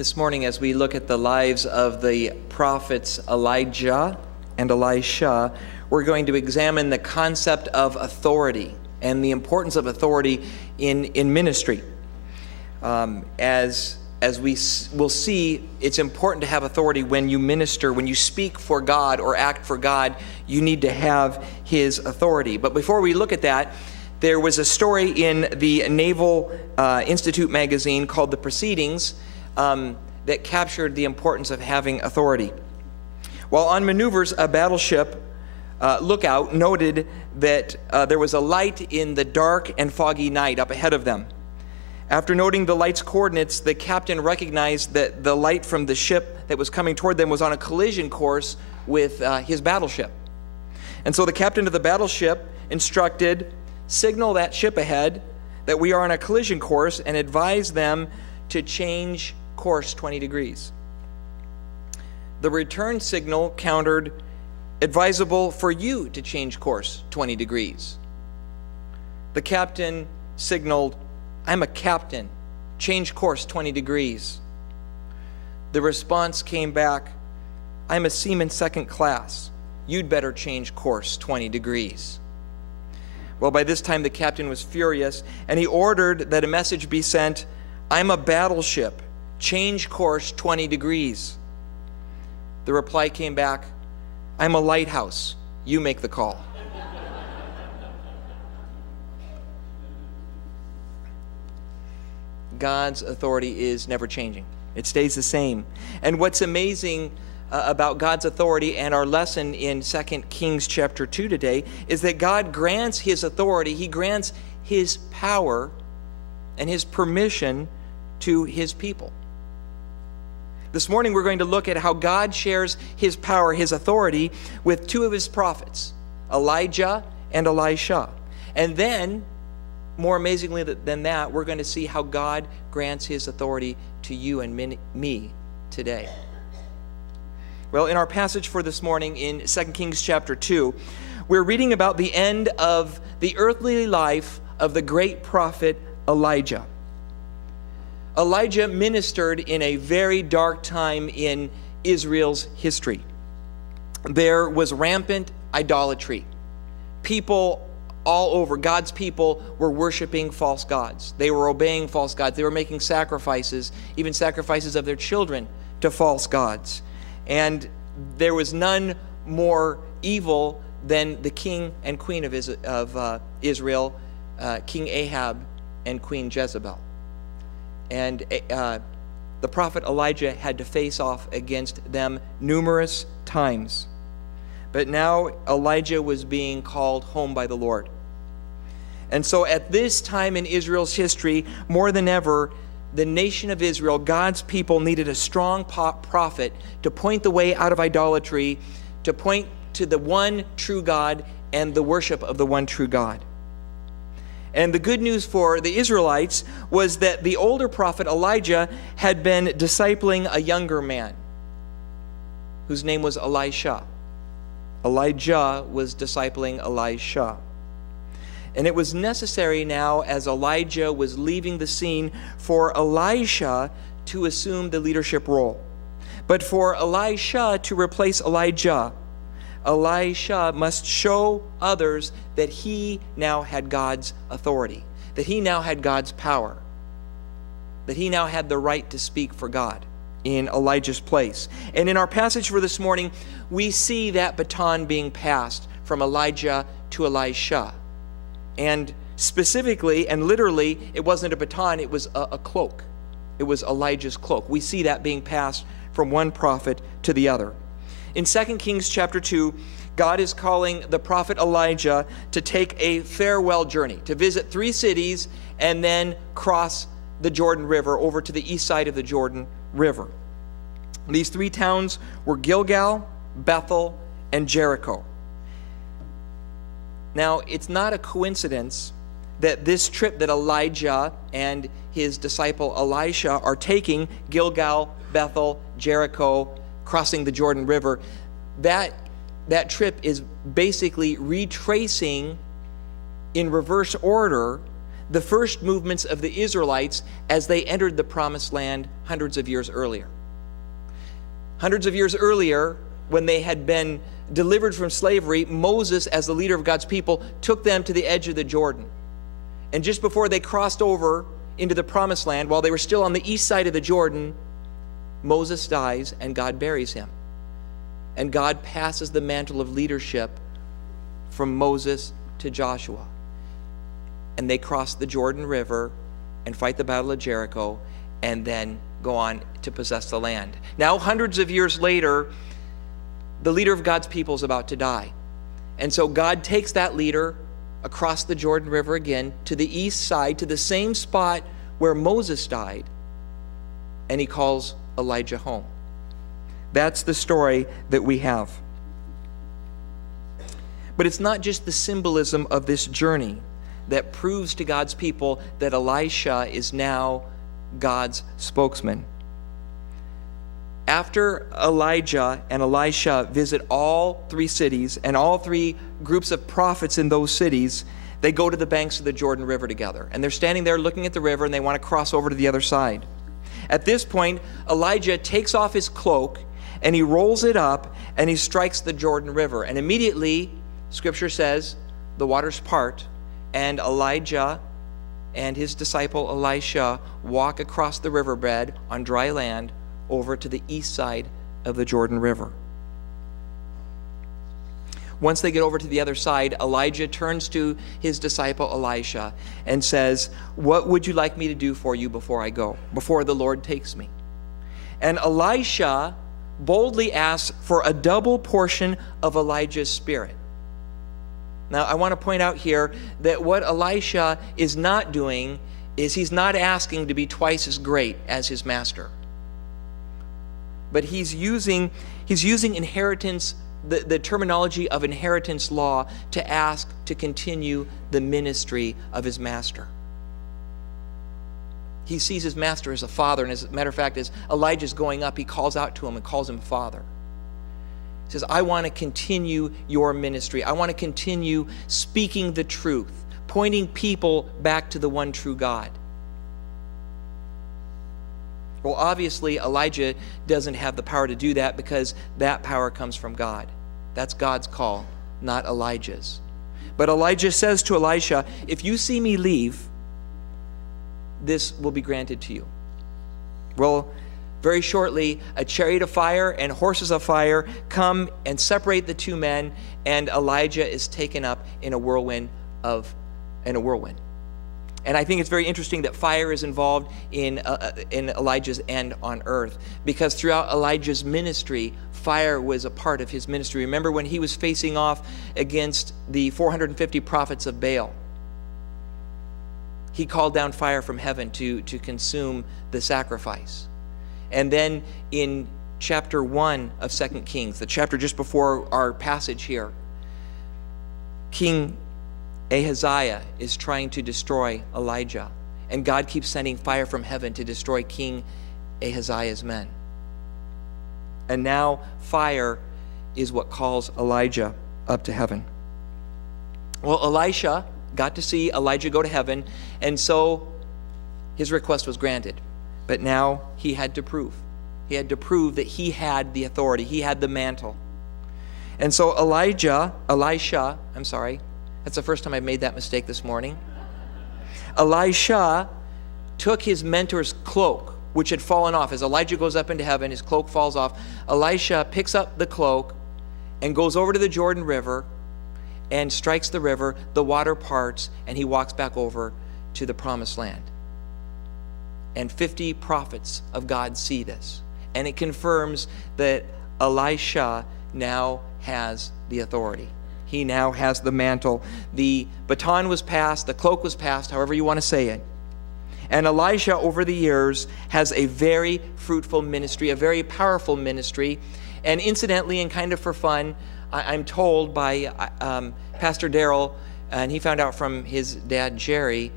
This morning, as we look at the lives of the prophets Elijah and Elisha, we're going to examine the concept of authority and the importance of authority in ministry. As we will see, it's important to have authority when you minister, when you speak for God or act for God. You need to have His authority. But before we look at that, there was a story in the Naval Institute magazine called The Proceedings that captured the importance of having authority. While on maneuvers, a battleship lookout noted that there was a light in the dark and foggy night up ahead of them. After noting the light's coordinates, the captain recognized that the light from the ship that was coming toward them was on a collision course with his battleship. And so the captain of the battleship instructed, signal that ship ahead that we are on a collision course, and advise them to change course 20 degrees. The return signal countered, advisable for you to change course 20 degrees. The captain signaled, I'm a captain, change course 20 degrees. The response came back, I'm a seaman second class, you'd better change course 20 degrees. Well, by this time the captain was furious, and he ordered that a message be sent, I'm a battleship, change course 20 degrees. The reply came back, I'm a lighthouse, you make the call. God's authority is never changing. It stays the same. And what's amazing about God's authority and our lesson in 2 Kings chapter 2 today is that God grants His authority, He grants His power and His permission to His people. This morning we're going to look at how God shares His power, His authority with two of His prophets, Elijah and Elisha. And then, more amazingly than that, we're going to see how God grants His authority to you and me today. Well, in our passage for this morning in 2 Kings chapter 2, we're reading about the end of the earthly life of the great prophet Elijah. Elijah ministered in a very dark time in Israel's history. There was rampant idolatry. People all over, God's people, were worshiping false gods. They were obeying false gods. They were making sacrifices, even sacrifices of their children, to false gods. And there was none more evil than the king and queen of Israel, King Ahab and Queen Jezebel. And the prophet Elijah had to face off against them numerous times. But now Elijah was being called home by the Lord. And so at this time in Israel's history, more than ever, the nation of Israel, God's people, needed a strong prophet to point the way out of idolatry, to point to the one true God and the worship of the one true God. And the good news for the Israelites was that the older prophet Elijah had been discipling a younger man whose name was Elisha. Elijah was discipling Elisha. And it was necessary now, as Elijah was leaving the scene, for Elisha to assume the leadership role. But for Elisha to replace Elijah, Elisha must show others that he now had God's authority, that he now had God's power, that he now had the right to speak for God in Elijah's place. And in our passage for this morning, we see that baton being passed from Elijah to Elisha. And specifically and literally, it wasn't a baton, it was a cloak. It was Elijah's cloak. We see that being passed from one prophet to the other. In 2 Kings chapter 2, God is calling the prophet Elijah to take a farewell journey, to visit 3 cities and then cross the Jordan River over to the east side of the Jordan River. These 3 towns were Gilgal, Bethel, and Jericho. Now, it's not a coincidence that this trip that Elijah and his disciple Elisha are taking, Gilgal, Bethel, Jericho, crossing the Jordan River, that trip is basically retracing in reverse order the first movements of the Israelites as they entered the promised land hundreds of years earlier. Hundreds of years earlier, when they had been delivered from slavery, Moses, as the leader of God's people, took them to the edge of the Jordan. And just before they crossed over into the promised land, while they were still on the east side of the Jordan, Moses dies and God buries him. And God passes the mantle of leadership from Moses to Joshua. And they cross the Jordan River and fight the Battle of Jericho and then go on to possess the land. Now, hundreds of years later, the leader of God's people is about to die. And so God takes that leader across the Jordan River again to the east side, to the same spot where Moses died, and he calls Elijah home. That's the story that we have. But it's not just the symbolism of this journey that proves to God's people that Elisha is now God's spokesman. After Elijah and Elisha visit all three cities and all three groups of prophets in those cities, they go to the banks of the Jordan River together. And they're standing there looking at the river, and they want to cross over to the other side. At this point, Elijah takes off his cloak, and he rolls it up, and he strikes the Jordan River. And immediately, Scripture says, the waters part, and Elijah and his disciple Elisha walk across the riverbed on dry land over to the east side of the Jordan River. Once they get over to the other side, Elijah turns to his disciple Elisha and says, "What would you like me to do for you before I go, before the Lord takes me?" And Elisha boldly asks for a double portion of Elijah's spirit. Now, I want to point out here that what Elisha is not doing is he's not asking to be twice as great as his master. But he's using inheritance, the terminology of inheritance law, to ask to continue the ministry of his master. He sees his master as a father, and as a matter of fact, as Elijah's going up, he calls out to him and calls him father. He says, I want to continue your ministry. I want to continue speaking the truth, pointing people back to the one true God. Well, obviously, Elijah doesn't have the power to do that because that power comes from God. That's God's call, not Elijah's. But Elijah says to Elisha, if you see me leave, this will be granted to you. Well, very shortly, a chariot of fire and horses of fire come and separate the two men, and Elijah is taken up in a whirlwind. And I think it's very interesting that fire is involved in Elijah's end on earth, because throughout Elijah's ministry, fire was a part of his ministry. Remember when he was facing off against the 450 prophets of Baal? He called down fire from heaven to consume the sacrifice. And then in chapter 1 of 2 Kings, the chapter just before our passage here, King Ahaziah is trying to destroy Elijah, and God keeps sending fire from heaven to destroy King Ahaziah's men. And now fire is what calls Elijah up to heaven. Well, Elisha got to see Elijah go to heaven, and so his request was granted. But now he had to prove. He had to prove that he had the authority. He had the mantle. And so Elisha, that's the first time I've made that mistake this morning. Elisha took his mentor's cloak, which had fallen off. As Elijah goes up into heaven, his cloak falls off. Elisha picks up the cloak and goes over to the Jordan River and strikes the river. The water parts, and he walks back over to the promised land. And 50 prophets of God see this. And it confirms that Elisha now has the authority. He now has the mantle. The baton was passed, the cloak was passed, however you want to say it. And Elisha, over the years, has a very fruitful ministry, a very powerful ministry. And incidentally, and kind of for fun, I'm told by Pastor Darrell, and he found out from his dad, Jerry,